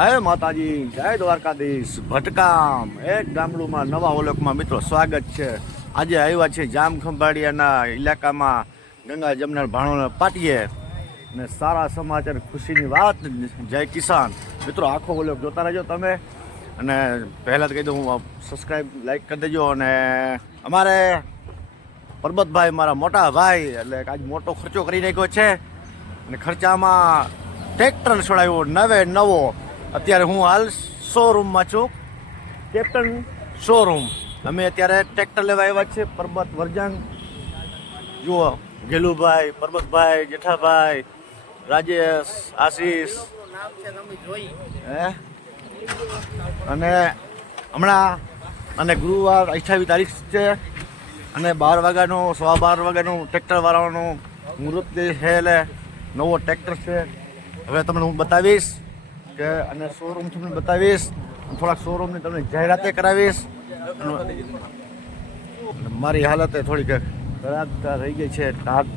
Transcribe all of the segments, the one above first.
જય માતાજી, જય દ્વારકાધીશ. ભટકામ એક ગામડુંમાં નવા ઓલખમાં મિત્રો સ્વાગત છે. આજે આવ્યા છે જામખંભાળિયાના ઇલાકામાં ગંગા જમનાર ભાણોના પાટીએ ને સારા સમાચાર, ખુશીની વાત. જય કિસાન મિત્રો, આખો ઓલખ જોતા રહેજો તમે. અને પહેલાં તો કહી દઉં, હું સબસ્ક્રાઈબ લાઈક કરી દેજો. અને અમારે પરબતભાઈ મારા મોટા ભાઈ એટલે આજ મોટો ખર્ચો કરી નાખ્યો છે. અને ખર્ચામાં ટ્રેક્ટર છોડાવ્યો નવો. અત્યારે હું હાલ શોરૂમમાં છું, કેપ્ટન શોરૂમ. અમે અત્યારે ટ્રેક્ટર લેવા આવ્યા છે. પરબત વર્જન જુઓ, ગેલુભાઈ, પરબતભાઈ, જેઠાભાઈ, રાજેશ, આશીષ હે. અને હમણાં અને ગુરુવાર 28 તારીખ છે અને 12 વાગ્યાનું 12:15 વાગ્યાનું ટ્રેક્ટરવાળાનું મુહૂર્ત છે. એટલે નવો ટ્રેક્ટર છે. હવે તમને હું બતાવીશ કે અને શોરૂમ તમને બતાવીશ, થોડાક શોરૂમની તમને જાહેરાતે કરાવીશ. મારી હાલત થોડીક ખરાબ રહી ગઈ છે, ટાટ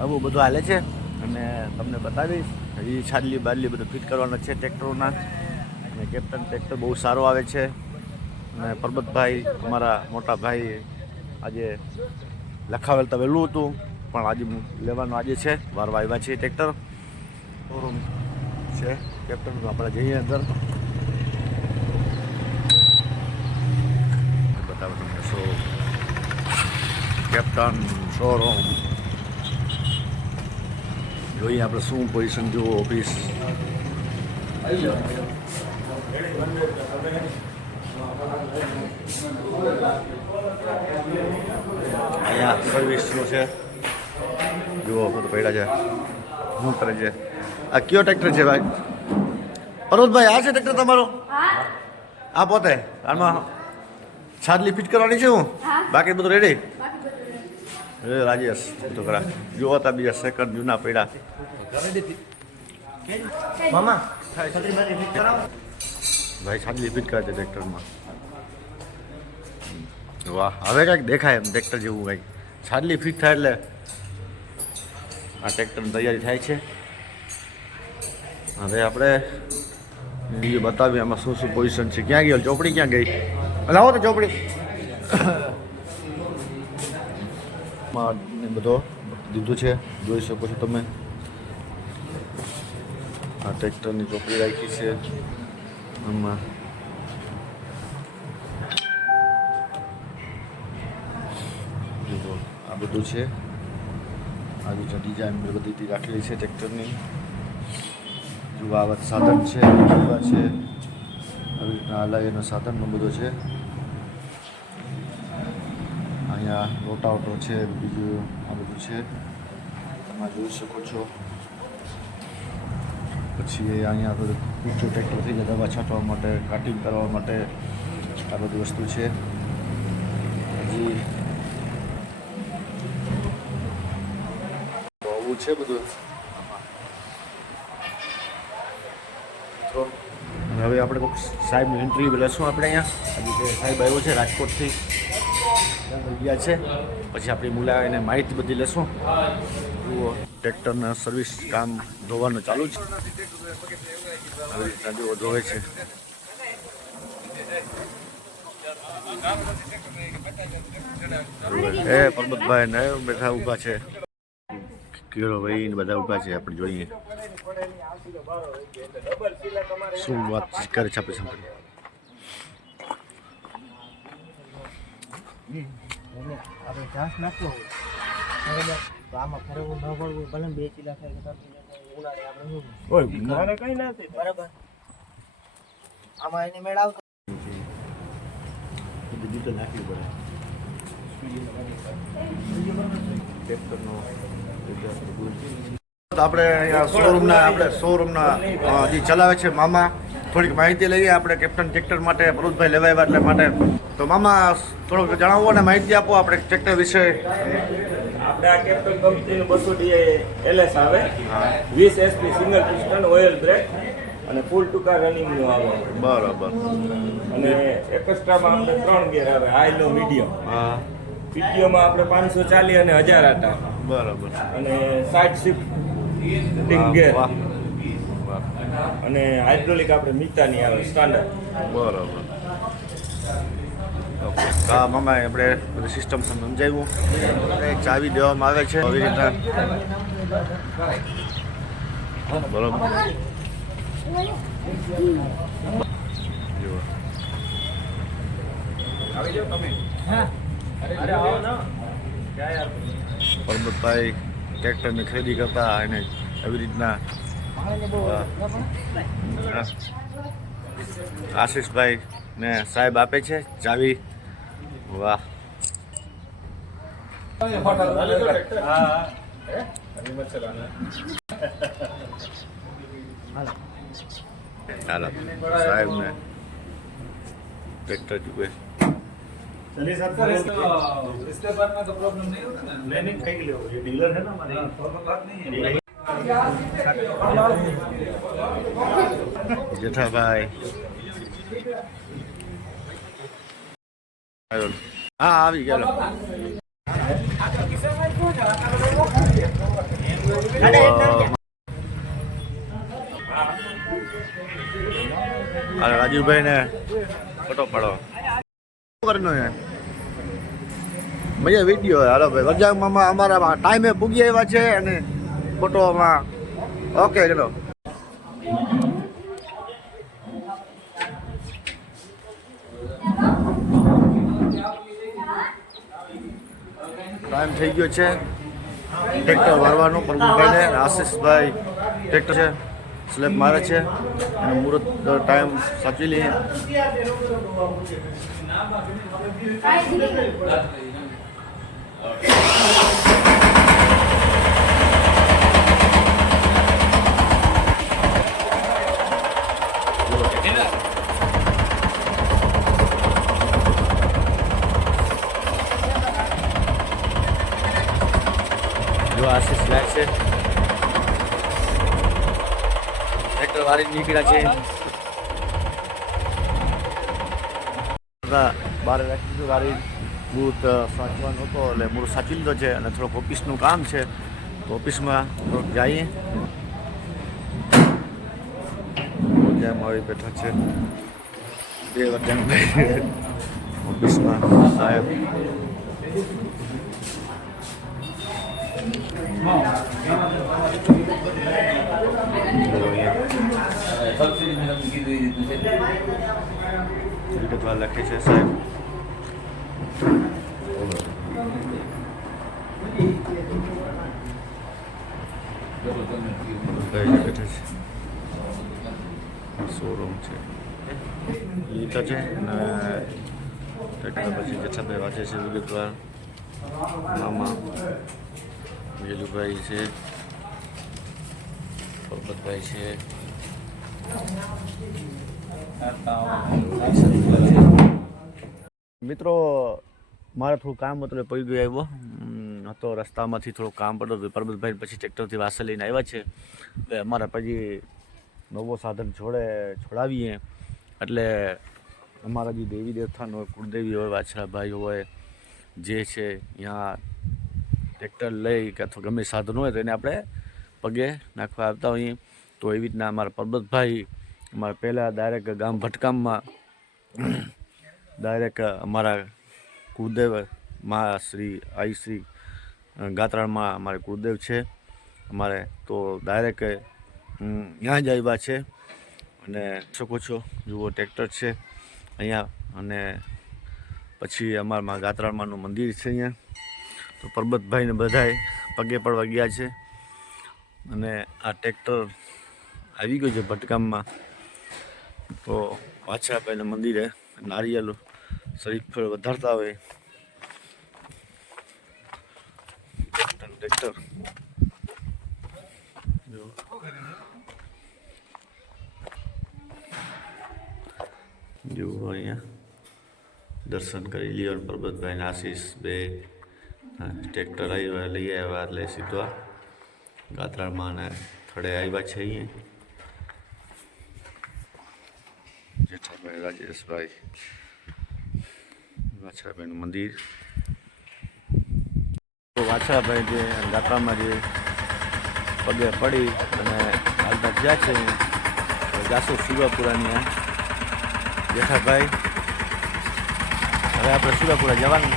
આવું બધું હાલે છે. અને તમને બતાવીશ. હજી છાડલી બાદલી બધું ફિટ કરવાના છે ટ્રેક્ટરોના. અને કેપ્ટન ટ્રેક્ટર બહુ સારો આવે છે. અને પરબતભાઈ અમારા મોટા ભાઈ આજે લખાવેલ તો વહેલું હતું, પણ આજે લેવાનું આજે છે. વારવા આવ્યા છીએ. ટ્રેક્ટર શોરૂમ છે કેપ્ટન. આપણે જઈએ અંદર, બતાવો તમને શોરૂમ, કેપ્ટન શોરૂમ. જોઈએ આપણે શું પોઝિશન જુઓ. ઓફિસ અહીંયા સર્વિસનું છે. જુઓ બધું પડ્યા છે. શું કરે છે? આ કયો ટ્રેક્ટર છે ભાઈ? પર્વતભાઈ, આ છે ટ્રેક્ટર તમારો? આ પોતે આમાં છાદલી ફિટ કરવાની છે. હું બાકી બધું રેડી. રાજેશ તો ખરા જુઓ તા બીજા સેકન્ડ જૂના પડ્યા. મામા ભાઈ છાદલી ફિટ કરે છે ટ્રેક્ટરમાં. વાહ, હવે કંઈક દેખાય એમ ટ્રેક્ટર જેવું કંઈક. છાદલી ફિટ થાય એટલે આ ટ્રેક્ટરની તૈયારી થાય છે. હવે આપણે બીજું બતાવીએ આમાં શું શું પોઝિશન છે. ક્યાં ગયો ચોપડી? ક્યાં ગઈ? લાવો તો ચોપડી. બધો દીધું છે, જોઈ શકો છો તમે. આ ટ્રેક્ટરની ચોપડી રાખી છે આમાં. આ બધું છે. આ બીજા ડિઝાઇન બધી રાખેલી છે ટ્રેક્ટરની. જુવાવત સાધન છે, જુવા છે, આવી રીતના અલગ એનો સાધનનો બધો છે. અહીંયા રોટાવટો છે, બીજું આ બધું છે તમે જોઈ શકો છો. પછી અહીંયા બધું ઊંચું ટ્રેક્ટર થઈ જાય દવા છાંટવા માટે, કાટિંગ કરવા માટે આ બધી વસ્તુ છે. હજી આવું છે બધું. હવે આપણે કોઈક સાહેબની એન્ટ્રી લેશું. આપણે અહીંયા આજે જે સાહેબ આવ્યો છે રાજકોટથી ગયા છે, પછી આપણી મુલાકાત એને માહિતી બધી લેશું. જુઓ ટ્રેક્ટરના સર્વિસ કામ ધોવાનું ચાલુ છે. આવી રીતના જુઓ ધોવે છે. એ પરબતભાઈ ને બેઠા ઊભા છે, કેળો ભાઈ ને બધા ઊભા છે. આપણે જોઈએ શું વાત કરે છે. આપણે સાંભળીએ. આપણે ઘાસ નાખવો હોય બરાબર, તો આમાં ફરવું ન ફરવું ભલે 2 ચીલા થાય ઉનાળે આપણે કઈ ના થાય બરાબર. આમાં એની મેળ આવતો બીજું તો નાખવી પડે. આપણે અહીંયા શોરૂમના જે ચલાવે છે મામા, થોડીક માહિતી લઈએ આપણે કેપ્ટન ટ્રેક્ટર માટે. પરુષભાઈ લેવા આવ્યા એટલે માટે. તો મામા થોડુંક જણાવો ને માહિતી આપો આપણે ટ્રેક્ટર વિશે. આપણે આ કેપ્ટન કંપનીનું 200 LS આવે, 20 SP single piston oil break અને ફૂલ ટૂંકા રનિંગનું આવે. બરાબર. અને એક્સ્ટ્રામાં આપણે 3 ગેર આવે, હાઈ લો મીડિયમ. હા. પીટીઓમાં આપણે 540 અને 1000 આટા. બરાબર. અને સાઇડ શિફ્ટ ગેર. અને હાઇડ્રોલિક આપણે મીટાની આવે સ્ટાન્ડર્ડ. બરોબર. ઓકે હા મામા આપણે બધી સિસ્ટમ સમજાવ્યું. આપણે ચાવી દેવામાં આવે છે આવી રીતના. બરોબર. જુઓ. પરબતભાઈ ટ્રેક્ટરની ખરીદી કરતા અને આવી રીતના આશીષભાઈ ને સાહેબ આપે છે ચાવી. વાહ. ચાલો સાહેબ ને ટ્રેક્ટર જુએ. चलिए सर सर इसके बाद में तो प्रॉब्लम नहीं होता ना प्लानिंग कहीं के लिए हो ये डीलर है ना हमारे बात नहीं है જેઠાભાઈ હા આવી ગયેલો. રાજુભાઈ ને ફોટો પાડો કરનો હે મજા વિડીયો. હાલો ભાઈ વરજાંગ મામા અમારા ટાઈમે પૂગી આવ્યા છે અને ફોટોમાં ઓકે ચલો. ટાઈમ થઈ ગયો છે ટ્રેક્ટર વારવાનો. પ્રભુભાઈને આશીષભાઈ ટ્રેક્ટર છે સ્લેબ મારે છે અને મુહૂર્ત ટાઈમ સાચવી લઈએ. જો આશીષ લાગે છે ટ્રેક્ટર વાળી નીકળ્યા છે. બહાર રાખી દીધું ગાડી. બૂટ સાચવાનો હતો એટલે મૂળ સાચવી લીધો છે અને થોડોક ઓફિસનું કામ છે તો ઓફિસમાં થોડોક જઈએ. જેમ આવી બેઠા છે બે વરજાંગભાઈ ઓફિસમાં સાહેબ. વિગતવાર લખે છે સાહેબ. શોરૂમ છે લીધો છે અને પછી જથ્થાભાઈ વાંચે છે વિગતવાર. મામા વેલુભાઈ છે, પરબતભાઈ છે. મિત્રો મારે થોડું કામ હતું એટલે પડી ગયો આવ્યો હતો. રસ્તામાંથી થોડું કામ પડતું હતું. પરબતભાઈ પછી ટ્રેક્ટરથી વાસણ લઈને આવ્યા છે એટલે અમારે પછી નવો સાધન છોડાવીએ એટલે અમારા જે દેવી દેવતાનો હોય, કુળદેવી હોય, વાછરાભાઈ હોય જે છે ત્યાં ટ્રેક્ટર લઈ કે અથવા ગમે સાધન હોય તો એને આપણે પગે નાખવા આવતા હોઈએ. તો એવી રીતના અમારા પરબતભાઈ અમારા પહેલાં ડાયરેક્ટ ગામ ભટકામમાં ડાયરેક્ટ અમારા કુળદેવ મા શ્રી આઈ શ્રી ગાત્રાળમાં અમારે કુળદેવ છે અમારે. તો ડાયરેક્ટ ત્યાં જ આવ્યા છે અને શકો છો જુઓ ટ્રેક્ટર છે અહીંયા. અને પછી અમારા ગાત્રાળમાંનું મંદિર છે અહીંયા. તો પરબતભાઈને બધાય પગે પડવા ગયા છે અને આ ટ્રેક્ટર આવી ગયું છે ભટકામમાં. તો વાછરાભાઈના મંદિરે નારિયેલ શરીફળ વધારતા હોય ટ્રેક્ટર. જુઓ અહીંયા દર્શન કરી લ્યો. પરબતભાઈને આશીષ બે ટ્રેક્ટર આવ્યા લઈ આવ્યા એટલે સીધા ગાત્રાળમાં અને થડે આવ્યા છે. અહીંયા જેઠાભાઈ રાજેશભાઈ વાછરાભાઈનું મંદિર. તો વાછરાભાઈ જે ગાત્રામાં જે પગે પડી અને હાલતા ગયા છે જાસુ સુરપુરાની જેઠાભાઈ. હવે આપણે સુરપુરા જવાનું.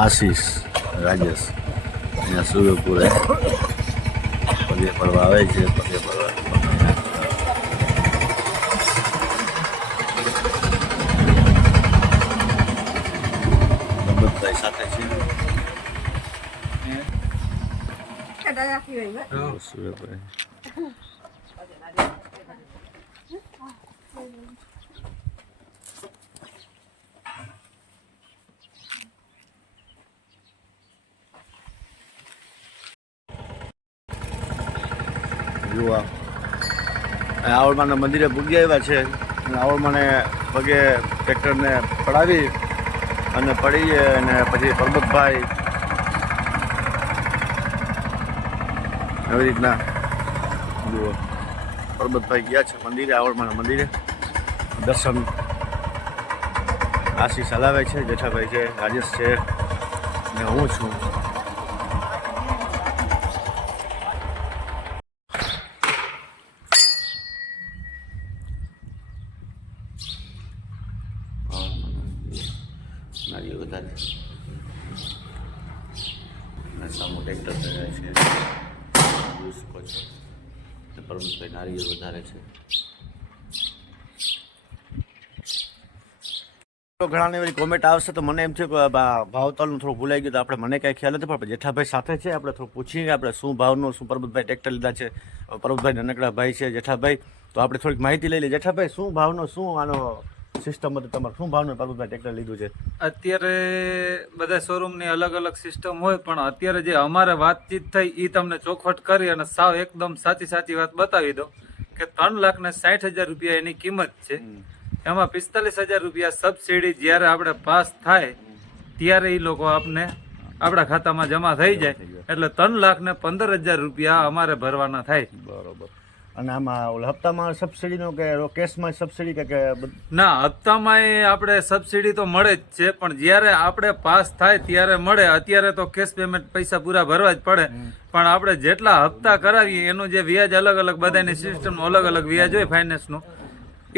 આશીષ રાજેશ અહીંયા સુરપુરા પગે પડવા આવે છે. પગે પડવા નંબરભાઈ સાથે છે સુરપુરા. જુઓ આવડમાના મંદિરે પૂગી આવ્યા છે. આવડમાને પગે ટ્રેક્ટરને પડાવી અને પડીએ અને પછી પરબતભાઈ એવી રીતના જુઓ પરબતભાઈ ગયા છે મંદિરે, આવડમાના મંદિરે દર્શન. આશીષ હલાવે છે, જેઠાભાઈ છે, રાજેશ છે ને હું છું. નારીઓ વધારે અને સામો ટ્રેક્ટર છે જોઈ શકો છો. પરમતભાઈ નારીઓ વધારે છે. ઘણાને એવી કોમેન્ટ આવશે તો મને એમ છે કે ભાવતાલનું થોડું ભૂલાઈ ગયું તો આપણે મને કાંઈ ખ્યાલ નથી, પણ જેઠાભાઈ સાથે છે આપણે થોડું પૂછીએ આપણે શું ભાવનું શું પરબતભાઈ ટ્રેક્ટર લીધા છે. પરબતભાઈ નાનકડા ભાઈ છે જેઠાભાઈ, તો આપણે થોડીક માહિતી લઈ લઈએ. જેઠાભાઈ શું ભાવનો શું આનો સિસ્ટમ હતું તમારે, શું ભાવનું પરબતભાઈ ટ્રેક્ટર લીધું છે? અત્યારે બધા શોરૂમની અલગ અલગ સિસ્ટમ હોય, પણ અત્યારે જે અમારે વાતચીત થઈ એ તમને ચોખવટ કરી અને સાવ એકદમ સાચી વાત બતાવી દો કે 3,60,000 રૂપિયા એની કિંમત છે. એમાં 45,000 રૂપિયા સબસિડી જ્યારે આપણે પાસ થાય ત્યારે એ લોકો આપને આપણા ખાતામાં જમા થઈ જાય, એટલે 3,15,000 રૂપિયા અમારે ભરવાના થાય. બરોબર. અને આમાં હપ્તામાં સબસિડીનો કે કેશમાં સબસિડી કે ના, હપ્તામાં આપણે સબસિડી તો મળે જ છે, પણ જ્યારે આપણે પાસ થાય ત્યારે મળે. અત્યારે તો કેશ પેમેન્ટ પૈસા પૂરા ભરવા જ પડે, પણ આપણે જેટલા હપ્તા કરાવીએ એનું જે વ્યાજ અલગ અલગ બધાની સિસ્ટમનું અલગ અલગ વ્યાજ હોય ફાઇનાન્સનું,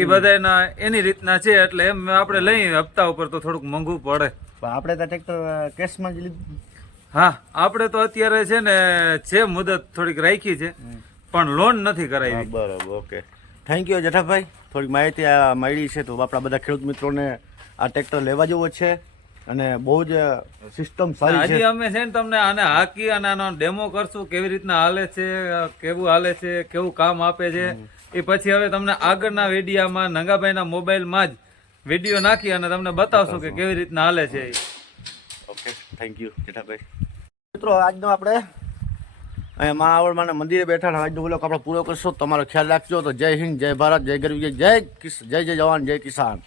એ બધાના એની રીતના છે. એટલે એમ આપણે લઈએ હપ્તા ઉપર તો થોડુંક મોંઘું પડે. આપણે તો ટ્રેક્ટર કેશમાં જ લીધું. હા, આપણે તો અત્યારે છે ને છે મુદત થોડીક રાખી છે, પણ લોન નથી કરાવી. બરાબર, ઓકે. Thank you Jethabhai. થોડીક માહિતી મળી છે તો આપણા બધા ખેડૂત મિત્રોને આ ટ્રેક્ટર લેવા જેવો છે અને બહુ જ સિસ્ટમ સારી છે. હજી અમે છે ને તમને આને હાકી અને આનો ડેમો કરશું કેવી રીતના હાલે છે, કેવું હાલે છે, કેવું કામ આપે છે. એ પછી હવે તમને આગળના વિડીયામાં નંગાભાઈના મોબાઈલમાં જ વિડીયો નાખી અને તમને બતાવશું કે કેવી રીતના હાલે છે. Okay, thank you Jethabhai. મિત્રો આજનો આપણે અહીંયા મા આવડમાના મંદિરે બેઠા આજનો વ્લોગ આપણે પૂરો કરશો. તમારો ખ્યાલ રાખજો. તો જય હિન્દ, જય ભારત, જય ગરવી, જય જય જવાન, જય કિસાન.